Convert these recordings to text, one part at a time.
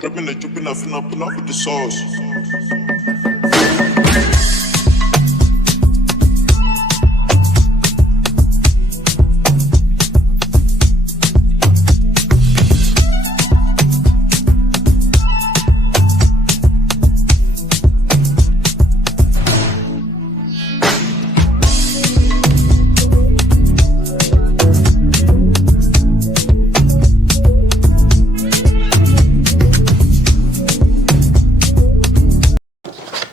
Dripping the finna pull up with the sauce.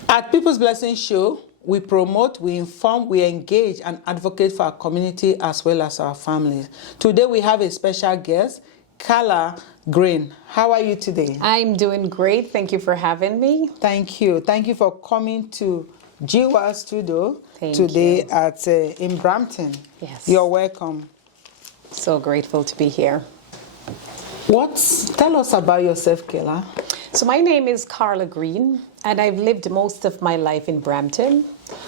At People's Blessing Show, we promote, we inform, we engage and advocate for our community as well as our families. Today we have a special guest, Carla Green. How are you today? I'm doing great. Thank you for having me. Thank you. Thank you for coming to GWAR Studio today you. In Brampton. Yes. You're welcome. So grateful to be here. Tell us about yourself, Carla. So my name is Carla Green, and I've lived most of my life in Brampton.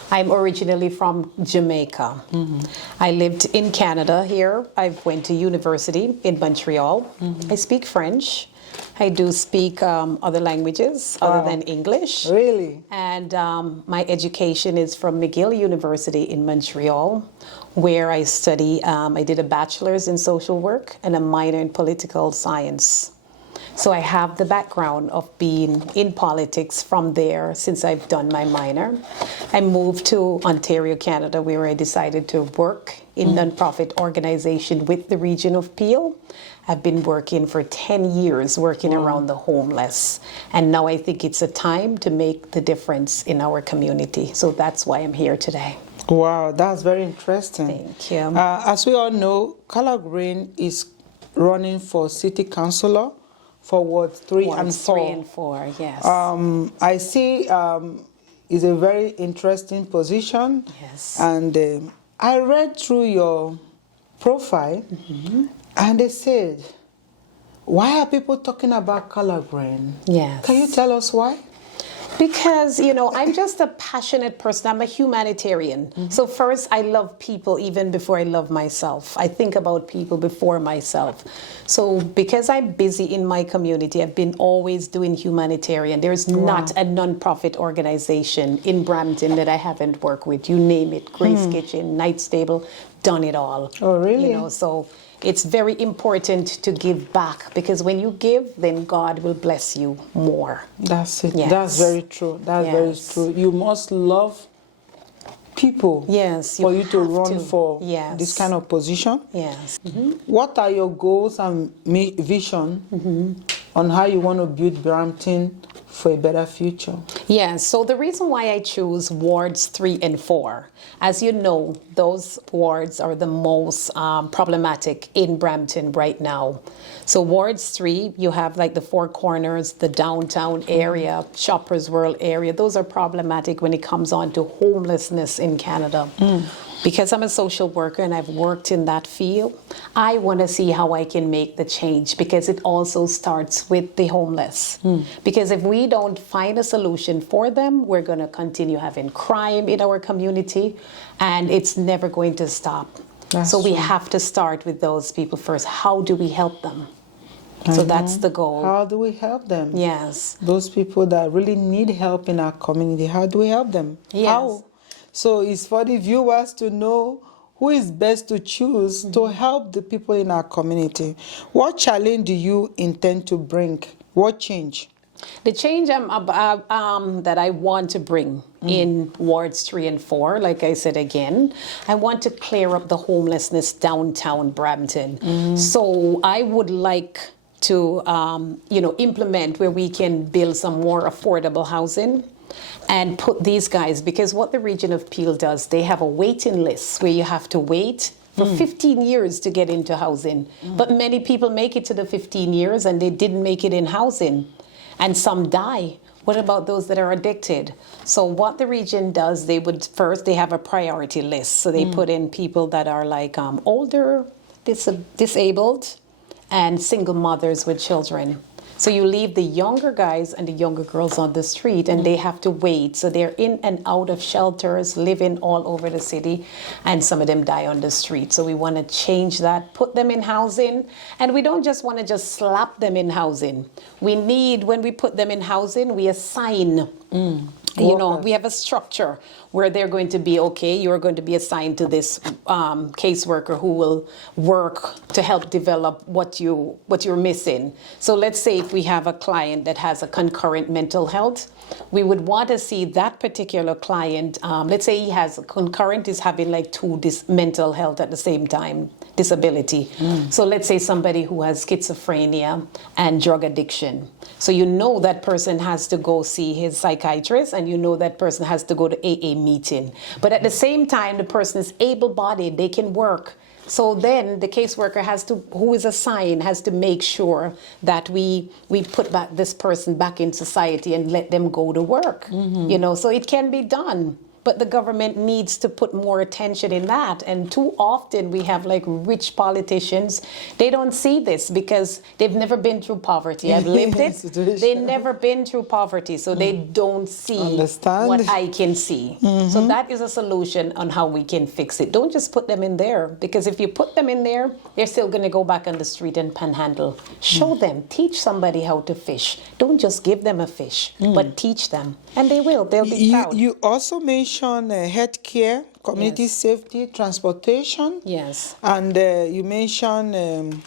I'm originally from Jamaica. Mm-hmm. I lived in Canada here. I went to university in Montreal. Mm-hmm. I speak French. I do speak other languages other than English. Really? And my education is from McGill University in Montreal, where I study. I did a bachelor's in social work and a minor in political science. So I have the background of being in politics from there since I've done my minor. I moved to Ontario, Canada, where I decided to work in nonprofit organization with the region of Peel. I've been working for 10 years, working around the homeless. And now I think it's a time to make the difference in our community. So that's why I'm here today. Wow, that's very interesting. Thank you. As we all know, Carla Green is running for city councillor for Wards 3 and 4. 3 and 4, yes. I see it's a very interesting position. Yes. And I read through your profile, and they said, why are people talking about Carla Green? Yes. Can you tell us why? Because, you know, I'm just a passionate person. I'm a humanitarian. Mm-hmm. So first, I love people even before I love myself. I think about people before myself. So because I'm busy in my community, I've been always doing humanitarian. There's not a nonprofit organization in Brampton that I haven't worked with. You name it, Grace Kitchen, Night Stable, done it all. Oh, really? You know, so it's very important to give back, because when you give, then God will bless you more. That's it. Yes. That's very true. That's very true. You must love people. Yes. For you to run for yes. this kind of position. Yes. What are your goals and vision on how you want to build Brampton for a better future? Yes, so the reason why I choose wards 3 and 4, as you know, those wards are the most problematic in Brampton right now. So wards 3, you have like the Four Corners, the downtown area, Shoppers World area. Those are problematic when it comes on to homelessness in Canada. Because I'm a social worker and I've worked in that field, I want to see how I can make the change, because it also starts with the homeless. Because if we don't find a solution for them, we're going to continue having crime in our community, and it's never going to stop. So we have to start with those people first. How do we help them? So that's the goal. How do we help them? Yes. Those people that really need help in our community, how do we help them? Yes. How? So it's for the viewers to know who is best to choose to help the people in our community. What challenge do you intend to bring? What change? The change that I want to bring in wards 3 and 4, like I said again, I want to clear up the homelessness downtown Brampton. So I would like to, implement where we can build some more affordable housing and put these guys, because what the region of Peel does, they have a waiting list where you have to wait for 15 years to get into housing. But many people make it to the 15 years and they didn't make it in housing. And some die. What about those that are addicted? So what the region does, they have a priority list. So they put in people that are like older, disabled, and single mothers with children. So you leave the younger guys and the younger girls on the street, and they have to wait. So they're in and out of shelters, living all over the city, and some of them die on the street. So we want to change that, put them in housing, and we don't just want to just slap them in housing. We need, when we put them in housing, we assign. You know, we have a structure where they're going to be, okay, you're going to be assigned to this caseworker who will work to help develop what you're missing. So let's say if we have a client that has a concurrent mental health, we would want to see that particular client, let's say he has a concurrent, is having like two mental health at the same time, disability. So let's say somebody who has schizophrenia and drug addiction. So you know that person has to go see his psychiatrist, and you know that person has to go to AA meeting. But at the same time, the person is able-bodied, they can work. So then the caseworker who is assigned, has to make sure that we put back this person back in society and let them go to work. You know, so it can be done. But the government needs to put more attention in that. And too often we have like rich politicians. They don't see this because they've never been through poverty. I've lived it. They've never been through poverty. So they don't see what I can see. So that is a solution on how we can fix it. Don't just put them in there, because if you put them in there, they're still going to go back on the street and panhandle. Show them, teach somebody how to fish. Don't just give them a fish, but teach them. And they will. They'll be proud. You also mentioned health care, community safety, transportation. Yes. And you mentioned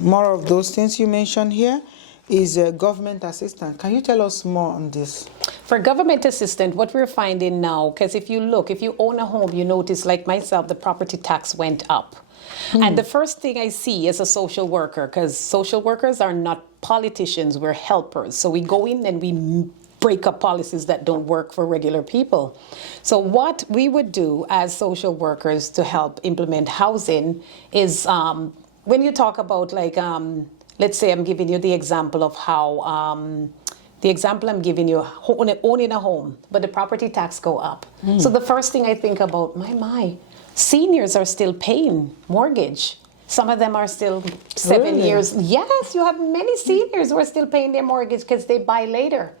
more of those things you mentioned here is government assistance. Can you tell us more on this? For government assistance, what we're finding now, because if you own a home, you notice, like myself, the property tax went up. And the first thing I see as a social worker, because social workers are not politicians, we're helpers. So we go in and we break up policies that don't work for regular people. So what we would do as social workers to help implement housing is, when you talk about like, let's say I'm giving you the example of how, the example I'm giving you, owning a home, but the property tax go up. So the first thing I think about, my, seniors are still paying mortgage. Some of them are still 7 years. Yes, you have many seniors who are still paying their mortgage because they buy later.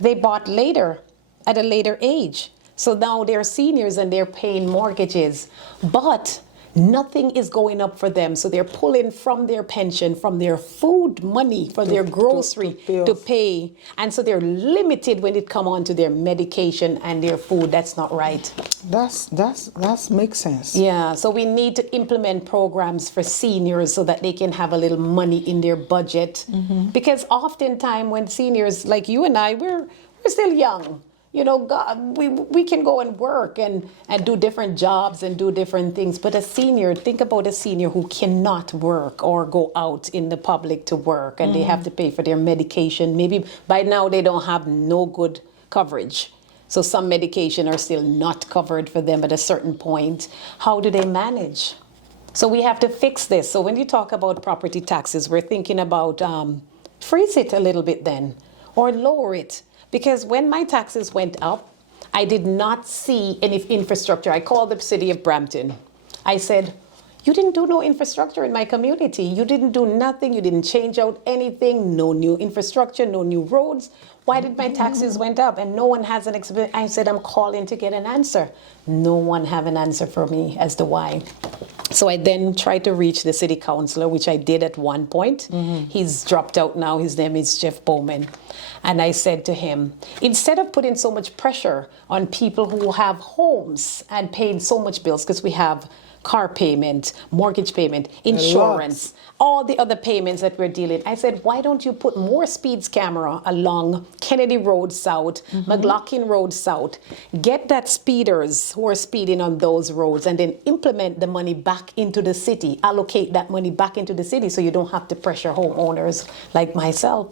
They bought later, at a later age. So now they're seniors and they're paying mortgages. But nothing is going up for them. So they're pulling from their pension, from their food money, for their grocery to pay. And so they're limited when it comes on to their medication and their food. That's not right. That makes sense. Yeah, so we need to implement programs for seniors so that they can have a little money in their budget. Because oftentimes when seniors like you and I, we're still young. You know, we can go and work and do different jobs and do different things. But a senior, think about a senior who cannot work or go out in the public to work, and they have to pay for their medication. Maybe by now they don't have no good coverage. So some medication are still not covered for them at a certain point. How do they manage? So we have to fix this. So when you talk about property taxes, we're thinking about freeze it a little bit then, or lower it. Because when my taxes went up, I did not see any infrastructure. I called the city of Brampton. I said, you didn't do no infrastructure in my community. You didn't do nothing. You didn't change out anything. No new infrastructure, no new roads. Why did my taxes went up? And no one has an explanation. I said, I'm calling to get an answer. No one have an answer for me as to why. So I then tried to reach the city councillor, which I did at one point. He's dropped out now. His name is Jeff Bowman. And I said to him, instead of putting so much pressure on people who have homes and paying so much bills, because we have car payment, mortgage payment, insurance, all the other payments that we're dealing. I said, why don't you put more speeds camera along Kennedy Road South, McLaughlin Road South, get that speeders who are speeding on those roads, and then implement the money back into the city, allocate that money back into the city so you don't have to pressure homeowners like myself.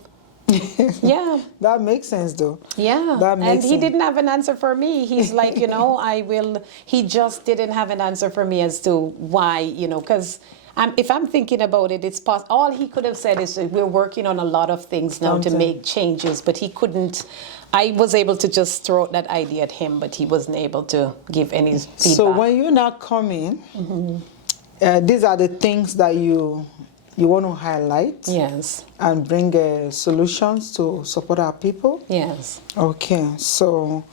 Yeah. That makes sense though. Yeah. That makes and he didn't have an answer for me. He's like, you know, he just didn't have an answer for me as to why, you know, because if I'm thinking about it, it's possible. All he could have said is we're working on a lot of things now to make changes, but he couldn't. I was able to just throw that idea at him, but he wasn't able to give any feedback. So when you're not coming, these are the things that you you want to highlight Yes. and bring solutions to support our people. Yes. Okay, so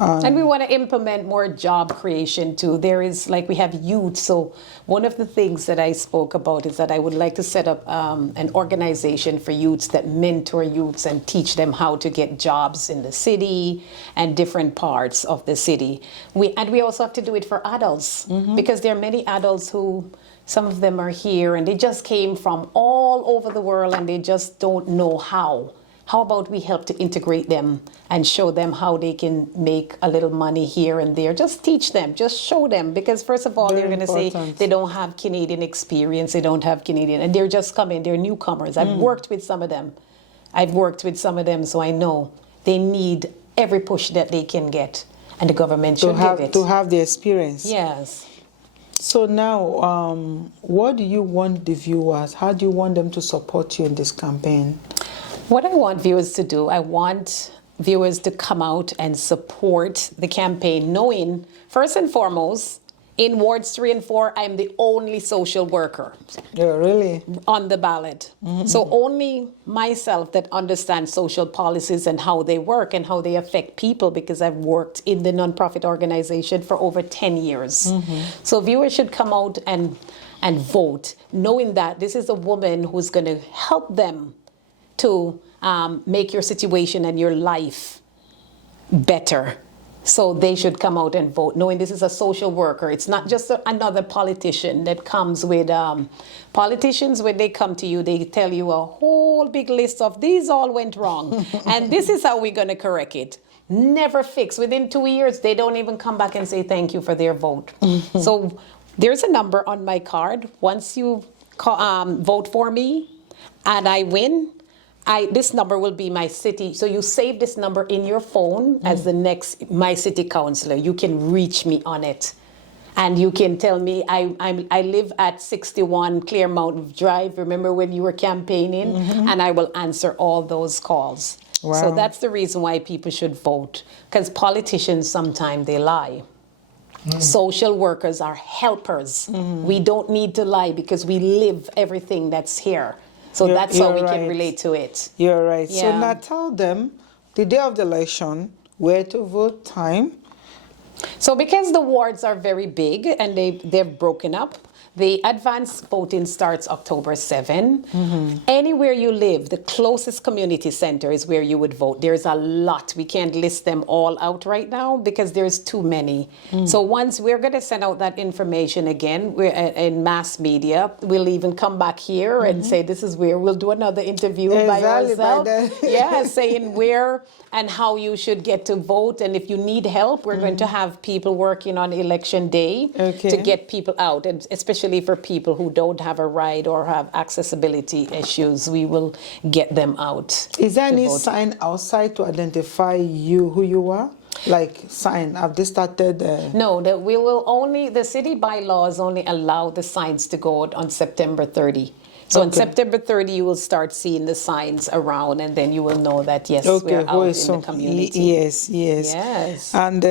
and we want to implement more job creation too. There is, like, we have youth. So one of the things that I spoke about is that I would like to set up an organization for youths that mentor youths and teach them how to get jobs in the city and different parts of the city. We also have to do it for adults, because there are many adults who, some of them are here and they just came from all over the world and they just don't know how. How about we help to integrate them and show them how they can make a little money here and there? Just teach them, just show them. Because first of all, they're going to say they don't have Canadian experience, they don't have Canadian, and they're just coming, they're newcomers. I've worked with some of them. So I know they need every push that they can get, and the government should give it. To have the experience. Yes. So now, what do you want the viewers, how do you want them to support you in this campaign? What I want viewers to do, I want viewers to come out and support the campaign, knowing, first and foremost, in Wards 3 and 4, I'm the only social worker. Yeah, really? On the ballot. So only myself that understands social policies and how they work and how they affect people, because I've worked in the nonprofit organization for over 10 years. So viewers should come out and vote, knowing that this is a woman who's going to help them to make your situation and your life better. So they should come out and vote, knowing this is a social worker. It's not just another politician that comes with, politicians, when they come to you, they tell you a whole big list of these all went wrong. And this is how we're going to correct it. Never fix. Within 2 years, they don't even come back and say thank you for their vote. So there's a number on my card. Once you vote for me and I win, this number will be my city. So you save this number in your phone as the next My City Councillor. You can reach me on it. And you can tell me, I live at 61 Clearmount Drive. Remember when you were campaigning? And I will answer all those calls. Wow. So that's the reason why people should vote. Because politicians, sometimes they lie. Social workers are helpers. We don't need to lie because we live everything that's here. So that's how we can relate to it. You're right. Yeah. So now tell them the day of the election, where to vote, time. So because the wards are very big and they're broken up, the advanced voting starts October 7. Anywhere you live, the closest community center is where you would vote. There's a lot. We can't list them all out right now because there's too many. So once we're going to send out that information again, we're in mass media. We'll even come back here and say this is where we'll do another interview by ourselves. Yeah, saying where and how you should get to vote. And if you need help, we're going to have people working on election day to get people out, and especially for people who don't have a ride or have accessibility issues, we will get them out. Is there any sign outside to identify you, who you are? Like sign, have they started? No, we will only, the city bylaws only allow the signs to go out on September 30. So on September 30, you will start seeing the signs around, and then you will know that, yes, we're out in the community. Yes. And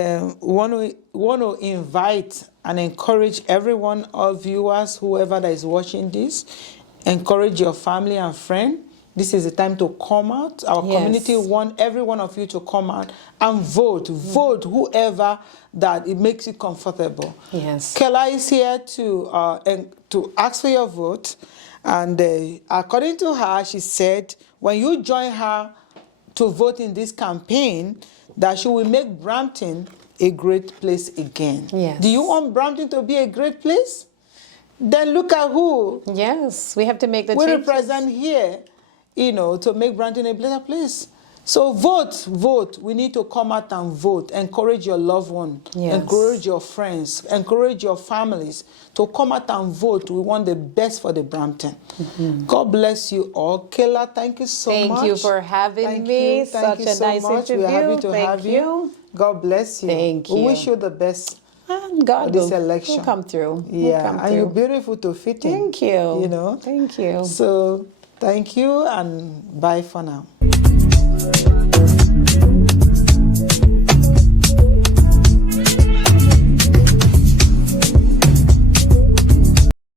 want to invite and encourage everyone, all viewers, whoever that is watching this, encourage your family and friend. This is the time to come out. Our community want every one of you to come out and vote. Vote whoever that it makes you comfortable. Yes. Carla is here to ask for your vote. And according to her, she said, when you join her to vote in this campaign, that she will make Brampton a great place again. Yes. Do you want Brampton to be a great place? Then look at who Yes, we have to make the we changes. represent here, to make Brampton a better place. So vote. We need to come out and vote. Encourage your loved one. Yes. Encourage your friends. Encourage your families to come out and vote. We want the best for the Brampton. God bless you all. Carla, thank you so much. Thank you for having me. Thank you Such a so nice much. interview. We're happy to Thank have you. God bless you. Thank We you. wish you the best. And God this will election. come through. Yeah, and you're beautiful to fit in. Thank you. Thank you. So thank you and bye for now.